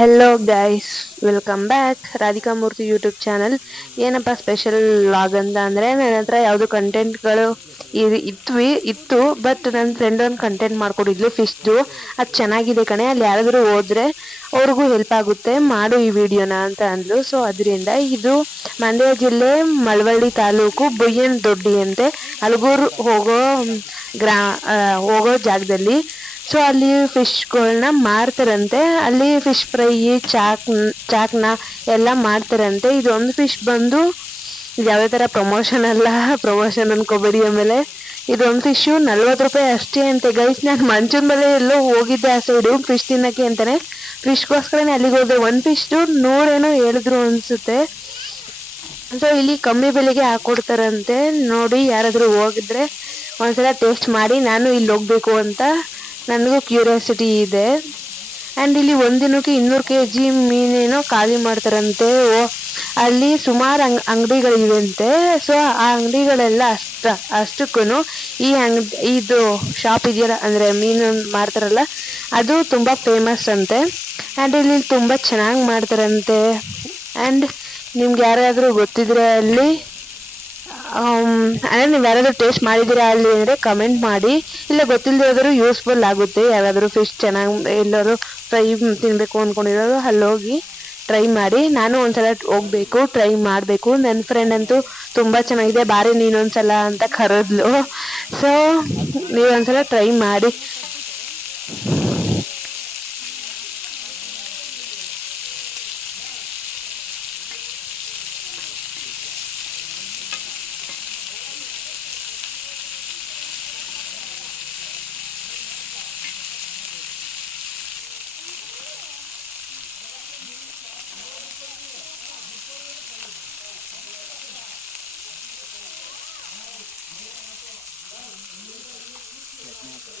Hello guys welcome back Radhika Murthy YouTube channel ಏನಪ್ಪ special log ಅಂತ ಅಂದರೆ ನನ್ನ ಹತ್ರ ಯಾವುದು ಕಂಟೆಂಟ್ಗಳು ಇತ್ವಿ ಇತ್ತು ಬಟ್ ನನ್ನ ಫ್ರೆಂಡ್ ಒಂದು ಕಂಟೆಂಟ್ ಮಾಡಿಕೊಟ್ಟಿದ್ಲು ಫಿಶ್ದು ಅದು ಚೆನ್ನಾಗಿದೆ ಕಣೆ. ಅಲ್ಲಿ ಯಾರಾದರೂ ಹೋದರೆ ಅವ್ರಿಗೂ ಹೆಲ್ಪ್ ಆಗುತ್ತೆ. ಮಾಡು ಈ ವಿಡಿಯೋನ ಅಂತ ಅಂದ್ಲು. ಸೊ ಅದರಿಂದ ಇದು ಮಂಡ್ಯ ಜಿಲ್ಲೆ ಮಳವಳ್ಳಿ ತಾಲೂಕು ಬುಯ್ಯನ್ ದೊಡ್ಡಿ ಅಂತೆ. ಅಲ್ಗೂರು ಹೋಗೋ ಗ್ರಾ ಹೋಗೋ ಜಾಗದಲ್ಲಿ ಸೊ ಅಲ್ಲಿ ಫಿಶ್ಗಳನ್ನ ಮಾರ್ತಾರಂತೆ ಅಲ್ಲಿ ಫಿಶ್ ಫ್ರೈ ಚಾಕ್, ಚಾಕ್ನ ಎಲ್ಲ ಮಾಡ್ತಾರಂತೆ. ಇದೊಂದು ಫಿಶ್ ಬಂದು ಯಾವ್ಯಾವ ಥರ ಪ್ರಮೋಷನ್ ಅಲ್ಲ. ಪ್ರಮೋಷನ್ ಅನ್ಕೋಬೇಡಿ ಆಮೇಲೆ ಇದೊಂದು ಫಿಶು ನಲ್ವತ್ತು ರೂಪಾಯಿ ಅಷ್ಟೇ ಅಂತೆ. ಗೈಸ್ ನಾನು ಮಂಚದ ಮೇಲೆ ಎಲ್ಲೋ ಹೋಗಿದ್ದೆ ಆ ಸೈಡು ಫಿಶ್ ತಿನ್ನಕ್ಕೆ ಅಂತಾನೆ. ಫಿಶ್ಗೋಸ್ಕರನೇ ಅಲ್ಲಿಗೆ ಹೋದೆ ಒಂದು ಫಿಶ್ದು ನೂರೇನೋ ಹೇಳಿದ್ರು ಅನಿಸುತ್ತೆ. ಸೊ ಇಲ್ಲಿ ಕಮ್ಮಿ ಬೆಲೆಗೆ ಹಾಕ್ಕೊಡ್ತಾರಂತೆ ನೋಡಿ ಯಾರಾದರೂ ಹೋಗಿದ್ರೆ ಒಂದ್ಸಲ ಟೇಸ್ಟ್ ಮಾಡಿ. ನಾನು ಇಲ್ಲಿ ಹೋಗ್ಬೇಕು ಅಂತ. ನನಗೂ ಕ್ಯೂರಿಯಾಸಿಟಿ ಇದೆ. ಆ್ಯಂಡ್ ಇಲ್ಲಿ ಒಂದಿನಕ್ಕೆ ಇನ್ನೂರು ಕೆ ಜಿ ಮೀನೇನೋ ಖಾಲಿ ಮಾಡ್ತಾರಂತೆ. ಓ, ಅಲ್ಲಿ ಸುಮಾರು ಅಂಗ್, ಅಂಗಡಿಗಳಿವೆಂತೆ. ಸೊ ಆ ಅಂಗಡಿಗಳೆಲ್ಲ ಅಷ್ಟ ಅಷ್ಟಕ್ಕೂ ಈ ಅಂಗ್, ಇದು ಶಾಪ್ ಇದೆಯಲ್ಲ ಅಂದರೆ ಮೀನು ಮಾರ್ತಾರಲ್ಲ, ಅದು ತುಂಬ ಫೇಮಸ್ ಅಂತೆ. ಆ್ಯಂಡ್ ಇಲ್ಲಿ ತುಂಬ ಚೆನ್ನಾಗಿ ಮಾಡ್ತಾರಂತೆ. ಆ್ಯಂಡ್ ನಿಮ್ಗೆ ಯಾರಾದರೂ ಗೊತ್ತಿದ್ರೆ ಅಲ್ಲಿ ಅಂದರೆ ನೀವು ಯಾರಾದರೂ ಟೇಸ್ಟ್ ಮಾಡಿದ್ದೀರಾ ಅಲ್ಲಿ ಅಂದರೆ ಕಮೆಂಟ್ ಮಾಡಿ. ಇಲ್ಲ ಗೊತ್ತಿಲ್ಲದೆ ಆದರೂ ಯೂಸ್ಫುಲ್ ಆಗುತ್ತೆ. ಯಾರಾದರೂ ಫಿಶ್ ಚೆನ್ನಾಗಿ, ಎಲ್ಲರೂ ಫ್ರೈ ತಿನ್ನಬೇಕು ಅಂದ್ಕೊಂಡಿರೋರು ಅಲ್ಲೋಗಿ ಟ್ರೈ ಮಾಡಿ. ನಾನು ಒಂದ್ಸಲ ಹೋಗ್ಬೇಕು ಟ್ರೈ ಮಾಡಬೇಕು. ನನ್ನ ಫ್ರೆಂಡ್ ಅಂತೂ ತುಂಬ ಚೆನ್ನಾಗಿದೆ. ಬಾರಿ ನೀನೊಂದ್ಸಲ ಅಂತ ಕರೆದ್ಲು. ಸೊ ನೀವು ಒಂದ್ಸಲ ಟ್ರೈ ಮಾಡಿ. Gracias.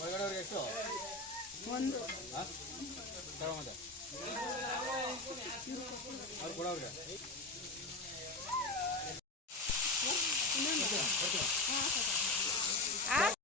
ಒಳಗಡೆ ಅವ್ರಿಗೆ ಎಷ್ಟು ಒಂದು ಹಾಂ ತಗೊಂಬಂದೆ ಅವ್ರು ಕೊಡೋರಿಗೆ ಹಾಂ